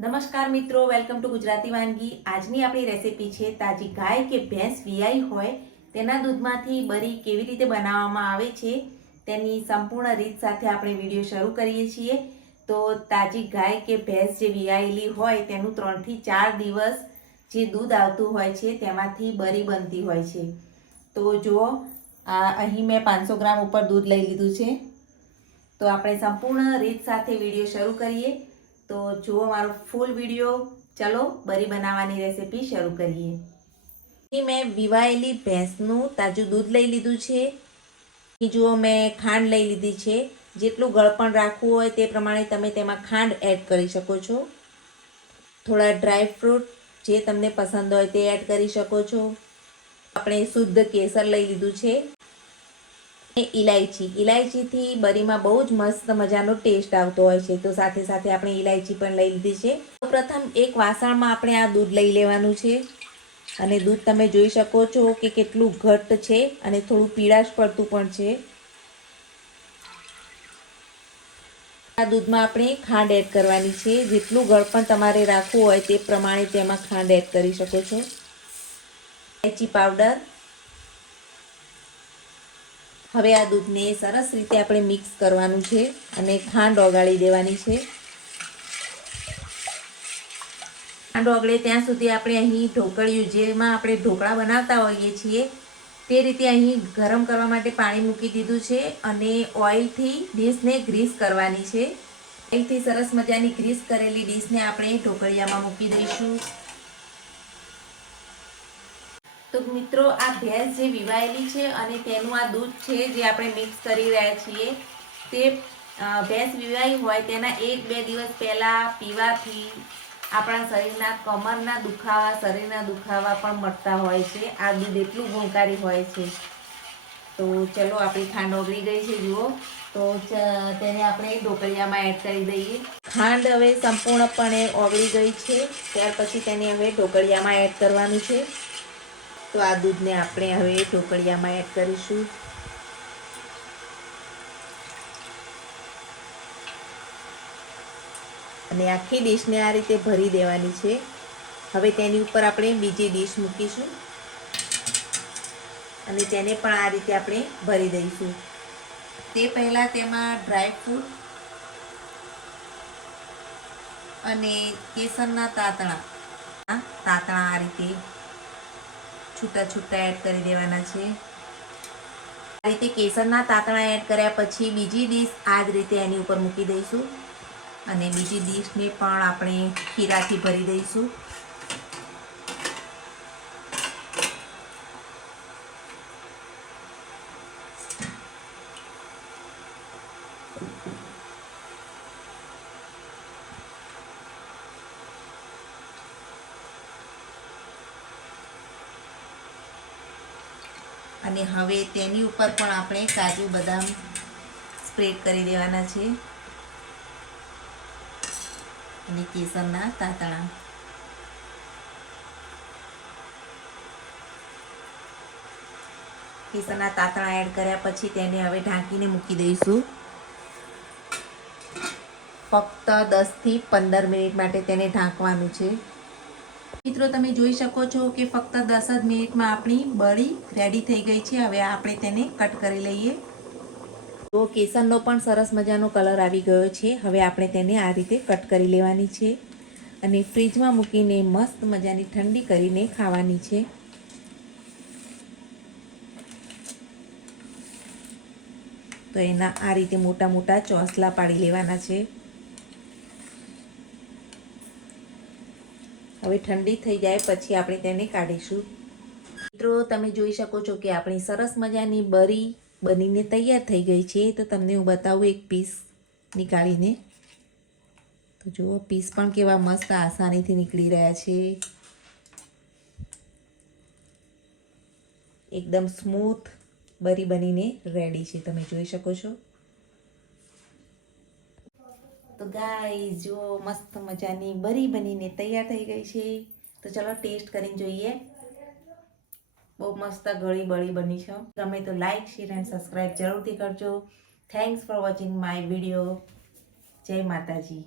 નમસ્કાર મિત્રો welcome to Gujarati વાનગી. આજની આપણી રેસીપી છે તાજી ગાય કે ભેંસ વિયાઈ હોય, તેના દૂધમાંથી બરી કેવી રીતે બનાવવામાં આવે છે, તેની સંપૂર્ણ રીત સાથે આપણે વીડિયો શરૂ કરીએ છીએ. તો તાજી ગાય કે ભેંસ જે વિયાયેલી હોય, તેનું ત્રણથી ચાર દિવસ જે દૂધ આવતું હોય છે, તેમાંથી બરી બનતી હોય છે. તો જુઓ અહીં મેં પાંચસો ગ્રામ ઉપર દૂધ લઈ લીધું છે. તો આપણે સંપૂર્ણ રીત સાથે વીડિયો શરૂ કરીએ. તો જુઓ મારો ફૂલ વીડિયો ચલો, બરી બનાવવાની રેસીપી શરૂ કરીએ. મેં વિવાયેલી ભેંસનું તાજું દૂધ લઈ લીધું છે. જુઓ, મેં ખાંડ લઈ લીધી છે. જેટલું ગળપણ રાખવું હોય તે પ્રમાણે તમે તેમાં ખાંડ એડ કરી શકો છો. થોડા ડ્રાય ફ્રૂટ જે તમને પસંદ હોય તે એડ કરી શકો છો. આપણે શુદ્ધ કેસર લઈ લીધું છે. ઇલાયચી ઇલાયચીથી બરીમાં બહુ જ મસ્ત મજાનો ટેસ્ટ આવતો હોય છે. તો સાથે સાથે આપણે ઇલાયચી પણ લઈ લીધી છે. પ્રથમ એક વાસણમાં આપણે આ દૂધ લઈ લેવાનું છે. અને દૂધ તમે જોઈ શકો છો કે કેટલું ઘટ્ટ છે અને થોડું પીળાશ પડતું પણ છે. આ દૂધમાં આપણે ખાંડ એડ કરવાની છે. જેટલું ગળપણ તમારે રાખવું હોય તે પ્રમાણે તેમાં ખાંડ એડ કરી શકો છો. ઇલાયચી પાવડર. હવે આ દૂધને સરસ રીતે આપણે મિક્સ કરવાનું છે અને ખાંડ ઓગાળી દેવાની છે. ખાંડ ઓગળે ત્યાં સુધી આપણે અહીં ઢોકળિયું, જેમાં આપણે ઢોકળા બનાવતા હોઈએ છીએ, તે રીતે અહીં ગરમ કરવા માટે પાણી મૂકી દીધું છે અને ઓઇલથી ડીશને ગ્રીસ કરવાની છે. ઓઇલથી સરસ મજાની ગ્રીસ કરેલી ડીશને આપણે ઢોકળિયામાં મૂકી દઈશું. તો મિત્રો, આ ભેંસ જે વિવાયેલી છે અને તેનું આ દૂધ છે જે આપણે મિક્સ કરી રહ્યા છીએ, તે ભેંસ વિવાહી હોય તેના એક બે દિવસ પહેલાં પીવાથી આપણા શરીરના કમરના દુખાવા, શરીરના દુખાવા પણ મળતા હોય છે. આ દૂધ એટલું ગુણકારી હોય છે. તો ચલો, આપણી ખાંડ ઓગળી ગઈ છે, જુઓ. તો તેને આપણે ઢોકળિયામાં એડ કરી દઈએ. ખાંડ હવે સંપૂર્ણપણે ઓગળી ગઈ છે. ત્યાર પછી તેને હવે ઢોકળિયામાં એડ કરવાનું છે. તો આ દૂધને આપણે હવે ઢોકળિયામાં એડ કરીશું. અને આખી ડીશને આ રીતે ભરી દેવાની છે. હવે તેની ઉપર આપણે બીજી ડીશ મૂકીશું. અને તેને પણ આ રીતે આપણે ભરી દઈશું. તે પહેલાં તેમાં ડ્રાય ફ્રૂટ અને કેસરના તાતણા. તાતણા આ રીતે છૂટા છૂટા એડ કરી દેવાના છે. આ રીતે કેસરના તાતણા એડ કર્યા પછી બીજી ડીશ આ જ રીતે એની ઉપર મૂકી દઈશું. અને બીજી ડીશને પણ આપણે ખીરાથી ભરી દઈશું. અને હવે તેની ઉપર પણ આપણે કાજુ બદામ સ્પ્રેડ કરી દેવાના છે. અને કેસરના તાતણા. કેસરના તાતણા એડ કર્યા પછી તેને હવે ઢાંકીને મૂકી દઈશું. ફક્ત દસથી પંદર મિનિટ માટે તેને ઢાંકવાનું છે. મિત્રો, તમે જોઈ શકો છો કે ફક્ત દસ જ મિનિટમાં આપણી બળી રેડી થઈ ગઈ છે. હવે આપણે તેને કટ કરી લઈએ. તો કેસરનો પણ સરસ મજાનો કલર આવી ગયો છે. હવે આપણે તેને આ રીતે કટ કરી લેવાની છે અને ફ્રીજમાં મૂકીને મસ્ત મજાની ઠંડી કરીને ખાવાની છે. તો એના આ રીતે મોટા મોટા ચોસલા પાડી લેવાના છે. હવે ઠંડી થઈ જાય પછી આપણે તેને કાઢીશું. મિત્રો, તમે જોઈ શકો છો કે આપણી સરસ મજાની બરી બનીને તૈયાર થઈ ગઈ છે. તો તમને હું બતાવું એક પીસ નીકાળીને. તો જુઓ, પીસ પણ કેવા મસ્ત આસાનીથી નીકળી રહ્યા છે. એકદમ સ્મૂથ બરી બનીને રેડી છે. તમે જોઈ શકો છો. તો ગાય જો મસ્ત મજાની બરી બનીને તૈયાર થઈ ગઈ છે, તો ચલો ટેસ્ટ કરીને જોઈએ. બહુ મસ્ત ગળી બળી બની છે. ગમે તો લાઇક શેર એન્ડ સબસ્ક્રાઈબ જરૂરથી કરજો. Thanks for watching my video Jai Mataji.